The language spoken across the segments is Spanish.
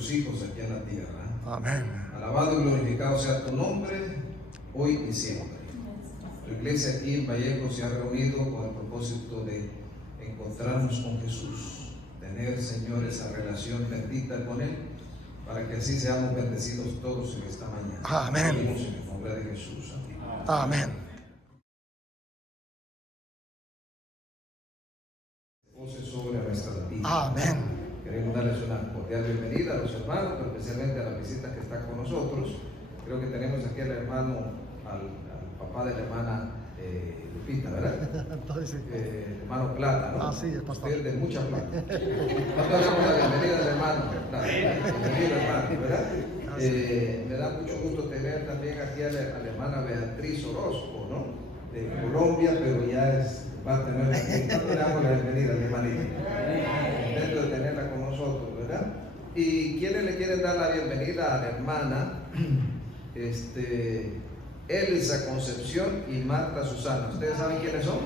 tus hijos aquí en la tierra. Amén. Alabado y glorificado sea tu nombre, hoy y siempre. La iglesia aquí en Vallejo se ha reunido con el propósito de encontrarnos con Jesús, tener, Señor, esa relación bendita con Él, para que así seamos bendecidos todos en esta mañana. Amén. Pedimos en el nombre de Jesús. Amén. Amén. Pose sobre nuestras vidas. Amén. Queremos darles una cordial bienvenida a los hermanos, pero especialmente a la visita que está con nosotros. Creo que tenemos aquí al hermano, al papá de la hermana Lupita, ¿verdad? Hermano Plata, ¿no? Sí, es pastor. Usted de mucha plata. Nosotros damos la bienvenida al hermano Plata. Bienvenido, hermano, ¿verdad? Me da mucho gusto tener también aquí a la hermana Beatriz Orozco, ¿no? De Colombia, pero ya es parte de nuestra equipo. Le damos la bienvenida, mi hermanita. Contento de tenerla con nosotros, ¿verdad? ¿Y quiénes le quieren dar la bienvenida a la hermana? Elisa Concepción y Marta Susana. ¿Ustedes saben quiénes son?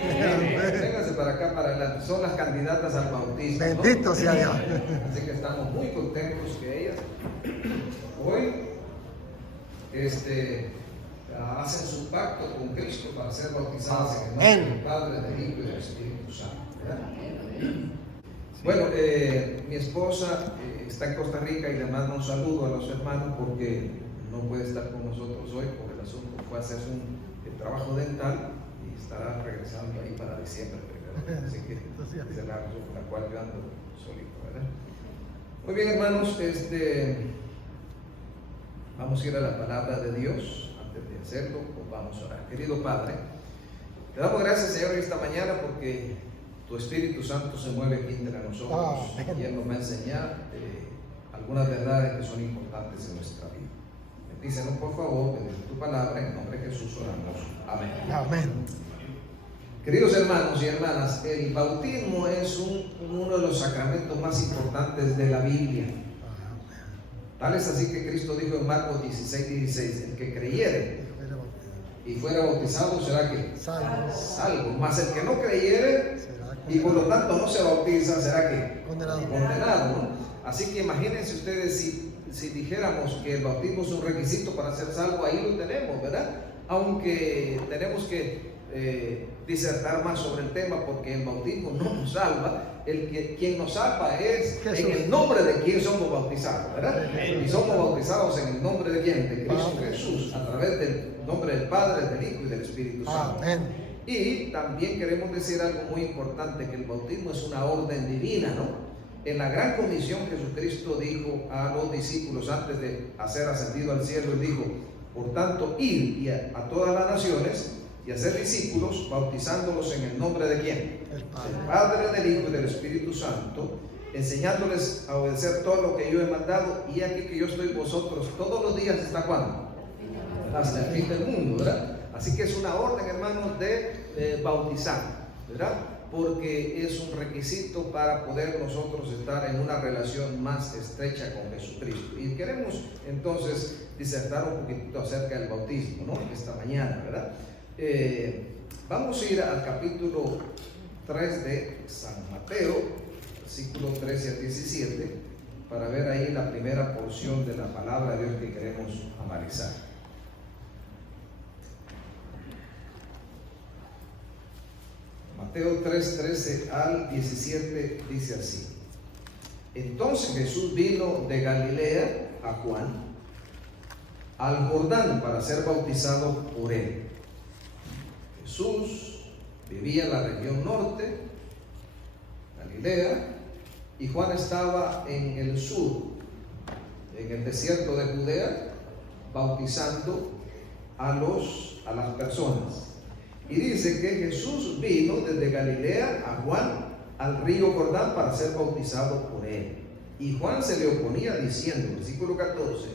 Vénganse para acá, para adelante. Son las candidatas al bautismo, ¿no? Bendito sea Dios. Así que estamos muy contentos que ellas hoy hacen su pacto con Cristo para ser bautizadas en el nombre del Padre, del Hijo y del Espíritu Santo, ¿verdad? Bueno, mi esposa está en Costa Rica y le mando un saludo a los hermanos porque no puede estar con nosotros hoy por el asunto. Fue a hacer un trabajo dental y estará regresando ahí para diciembre primero. Así que esa es la razón por la cual yo ando solito, ¿verdad? Muy bien, hermanos, vamos a ir a la palabra de Dios. Antes de hacerlo, pues vamos a orar. Querido Padre, te damos gracias, Señor, esta mañana porque tu Espíritu Santo se mueve aquí entre nosotros y Él nos va a enseñar algunas verdades que son importantes en nuestra vida. Bendícenos, por favor, mediante tu palabra, en el nombre de Jesús oramos. Amén. Amén. Queridos hermanos y hermanas, el bautismo es uno de los sacramentos más importantes de la Biblia. Tal es así que Cristo dijo en Marcos 16:16, el que creyere y fuera bautizado será que salvo, mas el que no creyere y por lo tanto no se bautiza será que condenado, ¿no? Así que imagínense ustedes si dijéramos que el bautismo es un requisito para ser salvo, ahí lo tenemos, ¿verdad? Aunque tenemos que disertar más sobre el tema porque el bautismo no nos salva. Quien nos salva es Jesús. En el nombre de quien somos bautizados, ¿verdad? Y somos bautizados en el nombre de quién, de Cristo Jesús, a través del nombre del Padre, del Hijo y del Espíritu Santo. Amén. Y también queremos decir algo muy importante, que el bautismo es una orden divina, ¿no? En la gran comisión Jesucristo dijo a los discípulos antes de ser ascendido al cielo, Él dijo, por tanto, id a todas las naciones y hacer discípulos, bautizándolos en el nombre de quién, del Padre, del Hijo y del Espíritu Santo, enseñándoles a obedecer todo lo que yo he mandado, y aquí que yo estoy vosotros todos los días, ¿hasta cuándo? Hasta el fin del mundo, ¿verdad? Así que es una orden, hermanos, de bautizar, ¿verdad? Porque es un requisito para poder nosotros estar en una relación más estrecha con Jesucristo. Y queremos entonces disertar un poquitito acerca del bautismo, ¿no? Esta mañana, ¿verdad? Vamos a ir al capítulo 3 de San Mateo, versículo 13 al 17, para ver ahí la primera porción de la palabra de Dios que queremos analizar. Mateo 3, 13 al 17 dice así: Entonces Jesús vino de Galilea a Juan al Jordán para ser bautizado por él. Jesús vivía en la región norte, Galilea, y Juan estaba en el sur, en el desierto de Judea, bautizando a las personas. Y dice que Jesús vino desde Galilea a Juan al río Jordán para ser bautizado por él. Y Juan se le oponía diciendo, versículo 14,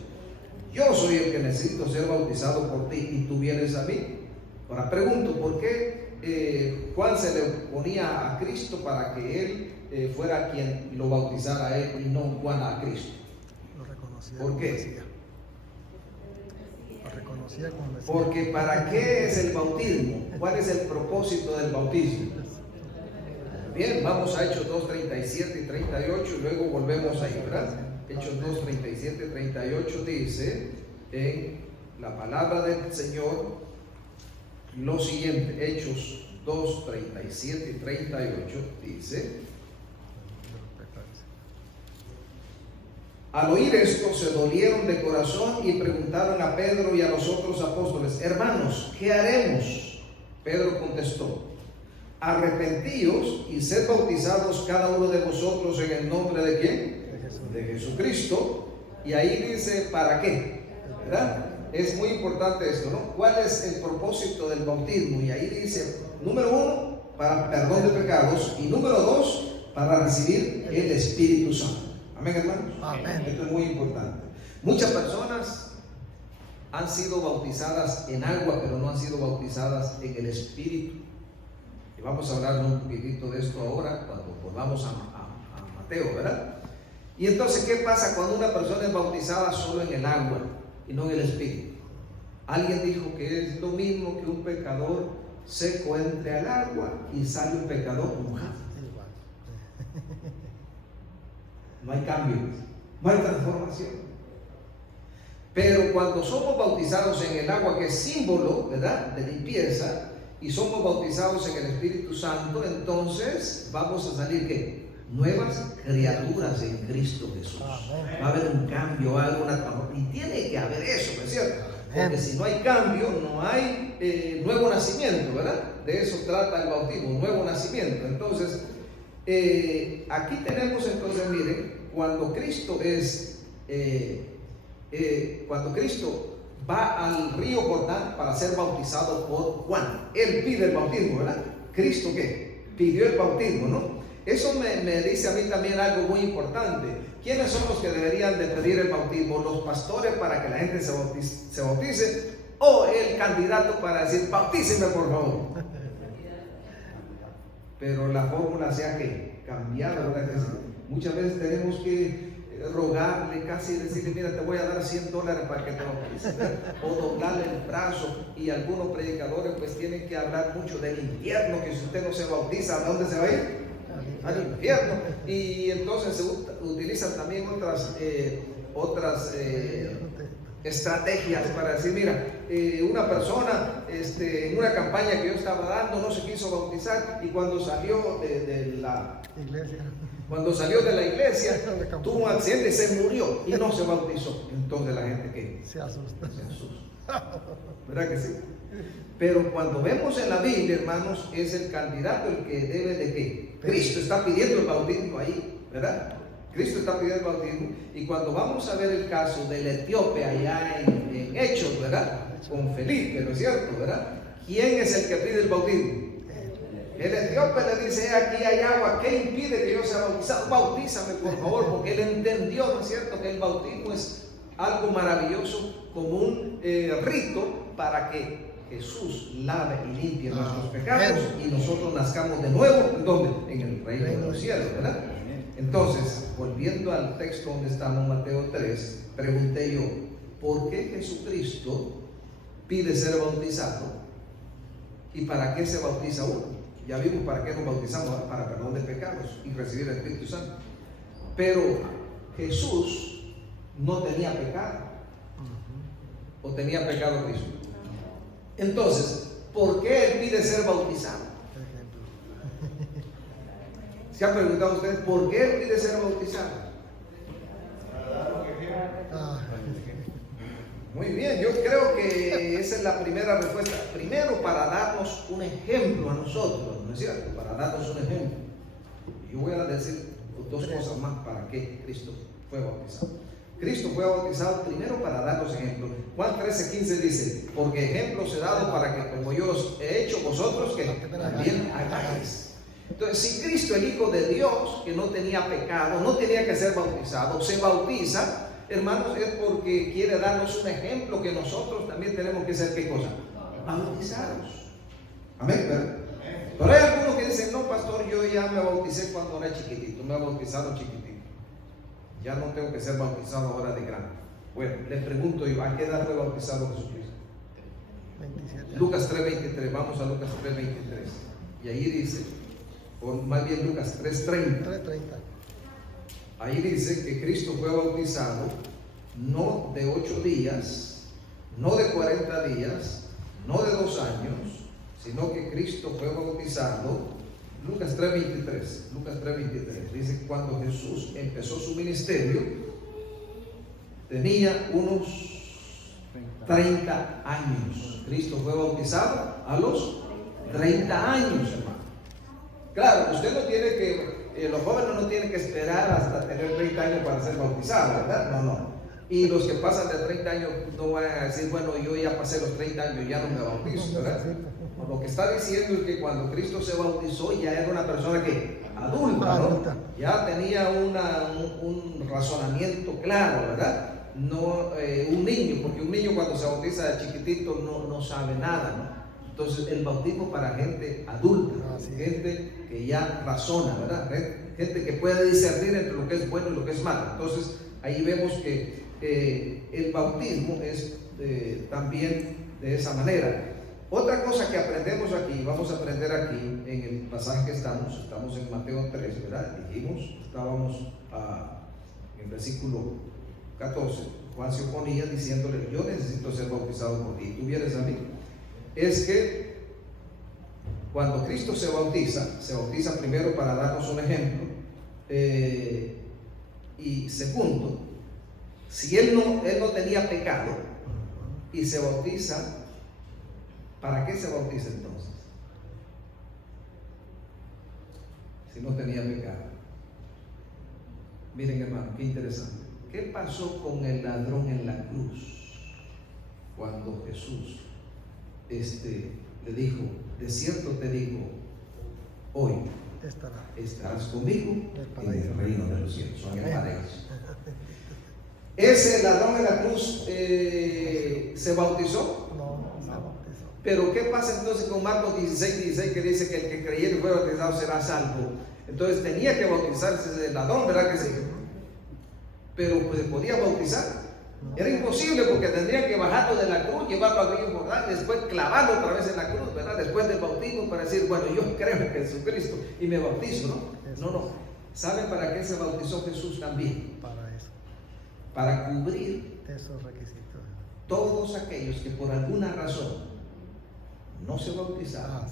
yo soy el que necesito ser bautizado por ti y tú vienes a mí. Ahora pregunto, ¿por qué Juan se le oponía a Cristo para que él fuera quien lo bautizara a él y no Juan a Cristo? Lo reconocía. ¿Por qué? Lo reconocía como Mesías. Porque ¿para qué es el bautismo? ¿Cuál es el propósito del bautismo? Bien, vamos a Hechos 2, 37 y 38 y luego volvemos ahí, ¿verdad? Hechos 2, 37, 38 dice en la palabra del Señor lo siguiente. Hechos 2, 37 y 38 dice: al oír esto se dolieron de corazón y preguntaron a Pedro y a los otros apóstoles: hermanos, ¿qué haremos? Pedro contestó: arrepentíos y sed bautizados cada uno de vosotros en el nombre de ¿quién? De Jesucristo. Y ahí dice ¿para qué? ¿Verdad? Es muy importante esto, ¿no? ¿Cuál es el propósito del bautismo? Y ahí dice, número 1, para perdón de pecados, y número 2, para recibir el Espíritu Santo. Amén, hermanos. Amén. Esto es muy importante. Muchas personas han sido bautizadas en agua, pero no han sido bautizadas en el Espíritu. Y vamos a hablar un poquitito de esto ahora, cuando volvamos a Mateo, ¿verdad? Y entonces, ¿qué pasa cuando una persona es bautizada solo en el agua y no en el Espíritu? Alguien dijo que es lo mismo que un pecador seco entre al agua y sale un pecador mojado. No hay cambio, no hay transformación. Pero cuando somos bautizados en el agua, que es símbolo, ¿verdad?, de limpieza, y somos bautizados en el Espíritu Santo, entonces vamos a salir ¿qué? Nuevas criaturas en Cristo Jesús. Va a haber un cambio, va a haber una transformación. Y tiene que haber eso, ¿no es cierto? Porque si no hay cambio, no hay nuevo nacimiento, ¿verdad? De eso trata el bautismo, nuevo nacimiento. Entonces, aquí tenemos entonces, miren, cuando Cristo va al río Jordán para ser bautizado por Juan. Él pide el bautismo, ¿verdad? ¿Cristo qué? Pidió el bautismo, ¿no? Eso me dice a mí también algo muy importante. ¿Quiénes son los que deberían de pedir el bautismo? ¿Los pastores para que la gente se bautice? ¿O el candidato para decir, bautíceme por favor? Pero la fórmula se ha cambiado, ¿verdad? Muchas veces tenemos que rogarle, casi decirle, mira, te voy a dar $100 para que te bautices, o doblarle el brazo. Y algunos predicadores pues tienen que hablar mucho del infierno, que si usted no se bautiza, ¿a dónde se va a ir? Al infierno. Y entonces se utilizan también otras estrategias para decir, mira, una persona en una campaña que yo estaba dando no se quiso bautizar, y cuando salió de la iglesia tuvo un accidente y se murió y no se bautizó. Entonces la gente ¿qué? Se asusta. ¿Verdad que sí? Pero cuando vemos en la Biblia, hermanos, es el candidato el que debe de ¿qué? Cristo está pidiendo el bautismo ahí, ¿verdad? Cristo está pidiendo el bautismo. Y cuando vamos a ver el caso del etíope allá en Hechos, ¿verdad? Con Felipe, ¿no es cierto? ¿Verdad? ¿Quién es el que pide el bautismo? El etíope le dice, aquí hay agua, ¿qué impide que yo sea bautizado? Bautízame por favor, porque él entendió, ¿no es cierto?, que el bautismo es algo maravilloso, como un rito para que Jesús lave y limpie nuestros pecados y nosotros nazcamos de nuevo. ¿Dónde? En el reino de los cielos, ¿verdad? Entonces, volviendo al texto donde estamos, Mateo 3, pregunté yo, ¿por qué Jesucristo pide ser bautizado? ¿Y para qué se bautiza uno? Ya vimos para qué nos bautizamos, para perdón de pecados y recibir el Espíritu Santo. Pero Jesús no tenía pecado. ¿O tenía pecado Cristo? Entonces, ¿por qué Él pide ser bautizado? ¿Se han preguntado ustedes por qué Él pide ser bautizado? Muy bien, yo creo que esa es la primera respuesta. Primero, para darnos un ejemplo a nosotros, ¿no es cierto? Para darnos un ejemplo. Yo voy a decir dos cosas más para qué Cristo fue bautizado. Cristo fue bautizado primero para darnos ejemplo. Juan 13:15 dice, porque ejemplo os he dado para que como yo os he hecho vosotros, que también hagáis. Entonces, si Cristo, el Hijo de Dios, que no tenía pecado, no tenía que ser bautizado, se bautiza, hermanos, es porque quiere darnos un ejemplo que nosotros también tenemos que ser, ¿qué cosa? Bautizados. Amén, ¿verdad? Pero hay algunos que dicen, no, pastor, yo ya me bauticé cuando era chiquitito, me he bautizado chiquitito, ya no tengo que ser bautizado ahora de grande. Bueno, les pregunto yo, ¿a qué edad fue bautizado Jesucristo? 27. Lucas 3:23, vamos a Lucas 3:23, y ahí dice, o más bien Lucas 3:30. ahí dice que Cristo fue bautizado no de 8 días, no de 40 días, no de 2 años, sino que Cristo fue bautizado. Lucas 3:23 dice que cuando Jesús empezó su ministerio tenía unos 30 años. Cristo fue bautizado a los 30 años, hermano. Claro, usted no tiene que, los jóvenes no tienen que esperar hasta tener 30 años para ser bautizados, ¿verdad? No. Y los que pasan de 30 años no van a decir, bueno, yo ya pasé los 30 años, ya no me bautizo, ¿verdad? Lo que está diciendo es que cuando Cristo se bautizó ya era una persona que adulta, ¿no? Ya tenía un razonamiento claro, ¿verdad? No un niño, porque un niño cuando se bautiza de chiquitito no sabe nada, ¿no? Entonces el bautismo para gente adulta, gente que ya razona, ¿verdad? Gente que puede discernir entre lo que es bueno y lo que es malo. Entonces ahí vemos que el bautismo es también de esa manera. Otra cosa que aprendemos aquí, vamos a aprender aquí en el pasaje que estamos en Mateo 3, ¿verdad? Estábamos en el versículo 14. Juan se oponía diciéndole, yo necesito ser bautizado por ti, tú vienes a mí. Es que cuando Cristo se bautiza primero para darnos un ejemplo, y segundo, si él no tenía pecado y se bautiza, ¿para qué se bautiza entonces? Si no tenía pecado. Miren, hermano, qué interesante. ¿Qué pasó con el ladrón en la cruz cuando Jesús le dijo, de cierto te digo, hoy estarás conmigo en el reino de los cielos, en el paraíso? Ese ladrón en la cruz se bautizó. No se bautizó. Pero ¿qué pasa entonces con Marcos 16 que dice que el que creyere y fuera bautizado será salvo? Entonces tenía que bautizarse el ladrón, ¿verdad que sí? Pero pues podía bautizar. Era imposible porque tendría que bajarlo de la cruz, llevarlo al río Jordán y después clavarlo otra vez en la cruz, ¿verdad? Después del bautismo para decir, bueno, yo creo en Jesucristo y me bautizo, ¿no? No. ¿Saben para qué se bautizó Jesús también? Para eso. Para cubrir esos requisitos. Todos aquellos que por alguna razón no se bautizaron,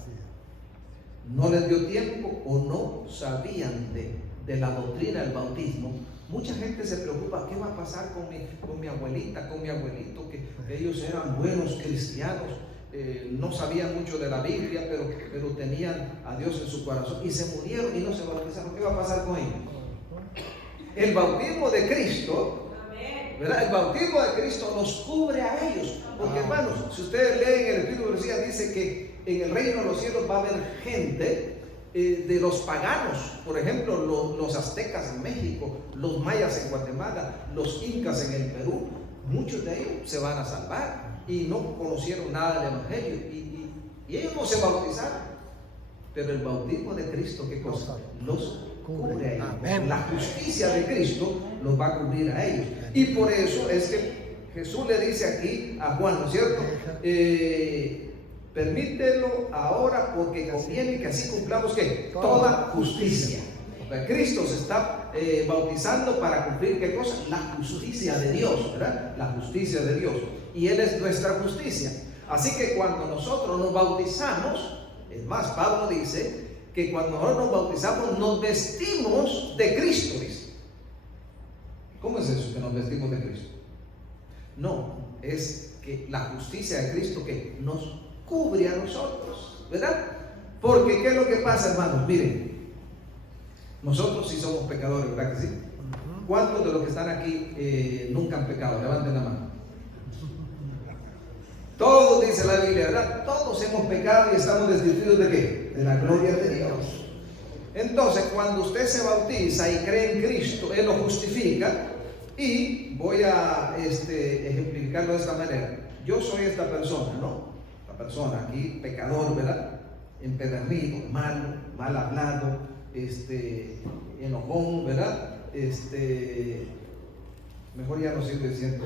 no les dio tiempo o no sabían de la doctrina del bautismo. Mucha gente se preocupa, ¿qué va a pasar con mi abuelita, con mi abuelito? Que ellos eran buenos cristianos, no sabían mucho de la Biblia, pero tenían a Dios en su corazón y se murieron y no se bautizaron. ¿Qué va a pasar con ellos? El bautismo de Cristo, ¿verdad? El bautismo de Cristo los cubre a ellos. Porque hermanos, si ustedes leen el Espíritu de Profecía, dice que en el reino de los cielos va a haber gente de los paganos, por ejemplo, los aztecas en México, los mayas en Guatemala, los incas en el Perú. Muchos de ellos se van a salvar y no conocieron nada del Evangelio y ellos no se bautizaron. Pero el bautismo de Cristo, ¿qué cosa? Los cubre a ellos. La justicia de Cristo los va a cubrir a ellos. Y por eso es que Jesús le dice aquí a Juan, ¿no es cierto? Permítelo ahora porque conviene que así cumplamos ¿qué? Toda justicia. Cristo se está bautizando para cumplir ¿qué cosa? La justicia de Dios, ¿verdad? La justicia de Dios. Y Él es nuestra justicia. Así que cuando nosotros nos bautizamos, es más, Pablo dice que cuando nosotros nos bautizamos nos vestimos de Cristo, dice. ¿Cómo es eso que nos vestimos de Cristo? No, es que la justicia de Cristo que nos cubre a nosotros, ¿verdad? Porque ¿qué es lo que pasa, hermanos? Miren, nosotros sí somos pecadores, ¿verdad que sí? ¿Cuántos de los que están aquí nunca han pecado? Levanten la mano. Todos, dice la Biblia, ¿verdad? Todos hemos pecado y estamos destituidos ¿de qué? De la gloria de Dios. Entonces, cuando usted se bautiza y cree en Cristo, Él lo justifica. Y voy a ejemplificarlo de esta manera. Yo soy esta persona, ¿no? La persona aquí, pecador, ¿verdad? Empedernido, malo, mal hablado, enojón, ¿verdad? Mejor ya no sigo diciendo.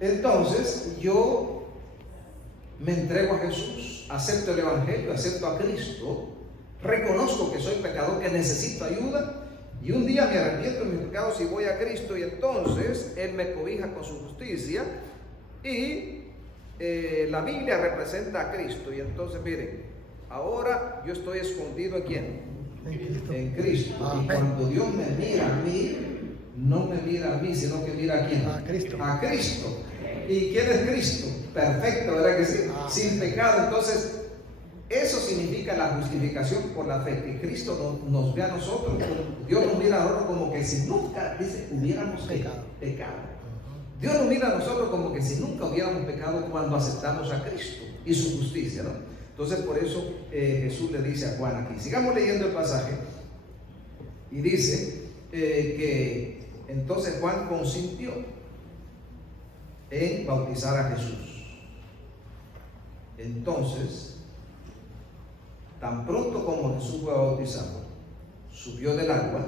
Entonces, yo me entrego a Jesús, acepto el Evangelio, acepto a Cristo, reconozco que soy pecador, que necesito ayuda. Y un día me arrepiento de mis pecados y voy a Cristo, y entonces Él me cobija con su justicia. Y la Biblia representa a Cristo. Y entonces miren, ahora yo estoy escondido ¿en quién? En Cristo. Y cuando Dios me mira a mí, no me mira a mí, sino que mira a quién? A Cristo. A Cristo. ¿Y quién es Cristo? Perfecto, ¿verdad que sí? Sin pecado. Entonces, eso significa la justificación por la fe, que Cristo nos ve a nosotros, Dios nos mira a nosotros como que si nunca, dice, hubiéramos pecado. Dios nos mira a nosotros como que si nunca hubiéramos pecado cuando aceptamos a Cristo y su justicia, ¿no? Entonces por eso Jesús le dice a Juan aquí. Sigamos leyendo el pasaje. Y dice que entonces Juan consintió en bautizar a Jesús. Entonces, tan pronto como Jesús fue bautizado, subió del agua,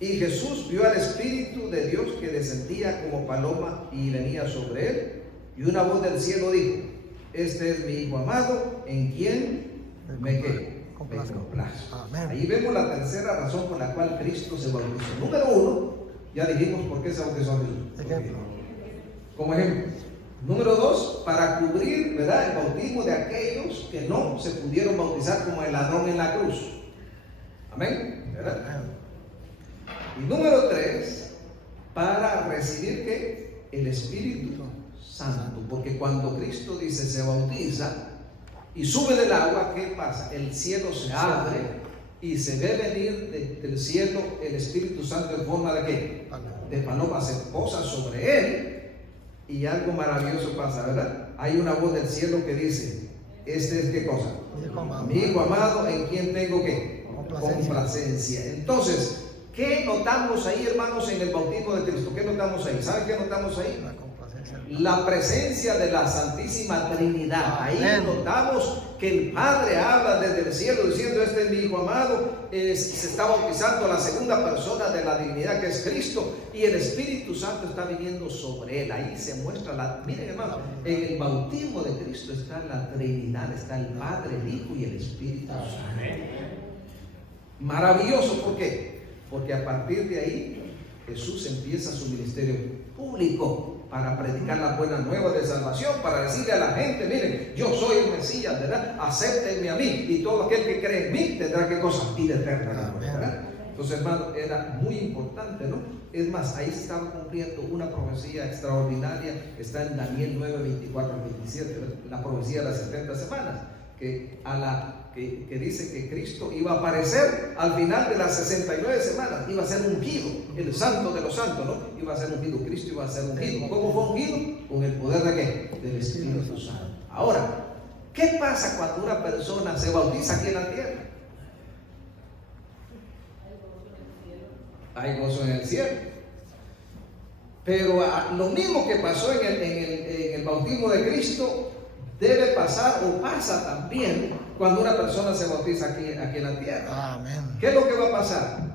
y Jesús vio al Espíritu de Dios que descendía como paloma y venía sobre él, y una voz del cielo dijo: este es mi Hijo amado, en quien me complazco. Ahí vemos la tercera razón por la cual Cristo se bautizó. Número uno, ya dijimos por qué se bautizó Jesús. Como ejemplo. Número dos, para cubrir, ¿verdad?, el bautismo de aquellos que no se pudieron bautizar, como el ladrón en la cruz. Amén, ¿verdad? Y número tres, para recibir ¿qué? El Espíritu Santo. Porque cuando Cristo dice se bautiza y sube del agua, ¿qué pasa? El cielo se abre y se ve venir del cielo el Espíritu Santo en forma de ¿qué? De paloma, se posa sobre él. Y algo maravilloso pasa, ¿verdad? Hay una voz del cielo que dice: este es ¿qué cosa? Mi Hijo amado, en quien tengo ¿qué? Complacencia. Entonces, ¿qué notamos ahí, hermanos, en el bautismo de Cristo? ¿Qué notamos ahí? ¿Saben qué notamos ahí? La presencia de la Santísima Trinidad. Ahí notamos que el Padre habla desde el cielo diciendo: este es mi Hijo amado. Se está bautizando la segunda persona de la divinidad, que es Cristo, y el Espíritu Santo está viniendo sobre él. Ahí se muestra miren, hermano, en el bautismo de Cristo está la Trinidad, está el Padre, el Hijo y el Espíritu Santo. Maravilloso. ¿Por qué? Porque a partir de ahí Jesús empieza su ministerio público para predicar la buena nueva de salvación, para decirle a la gente: miren, yo soy el Mesías, ¿verdad? Acéptenme a mí, y todo aquel que cree en mí tendrá ¿qué cosa? Vida eterna, ¿verdad? Entonces, hermano, era muy importante, ¿no? Es más, ahí se estaba cumpliendo una profecía extraordinaria. Está en Daniel 9, 24 al 27, la profecía de las 70 semanas, que dice que Cristo iba a aparecer al final de las 69 semanas, iba a ser ungido, el santo de los santos, ¿no? Iba a ser ungido, Cristo iba a ser ungido. ¿Cómo fue ungido? Con el poder de ¿qué? Del Espíritu Santo. Ahora, ¿qué pasa cuando una persona se bautiza aquí en la tierra? Hay gozo en el cielo. Pero lo mismo que pasó en el bautismo de Cristo debe pasar o pasa también cuando una persona se bautiza aquí en la tierra. Amén. ¿Qué es lo que va a pasar?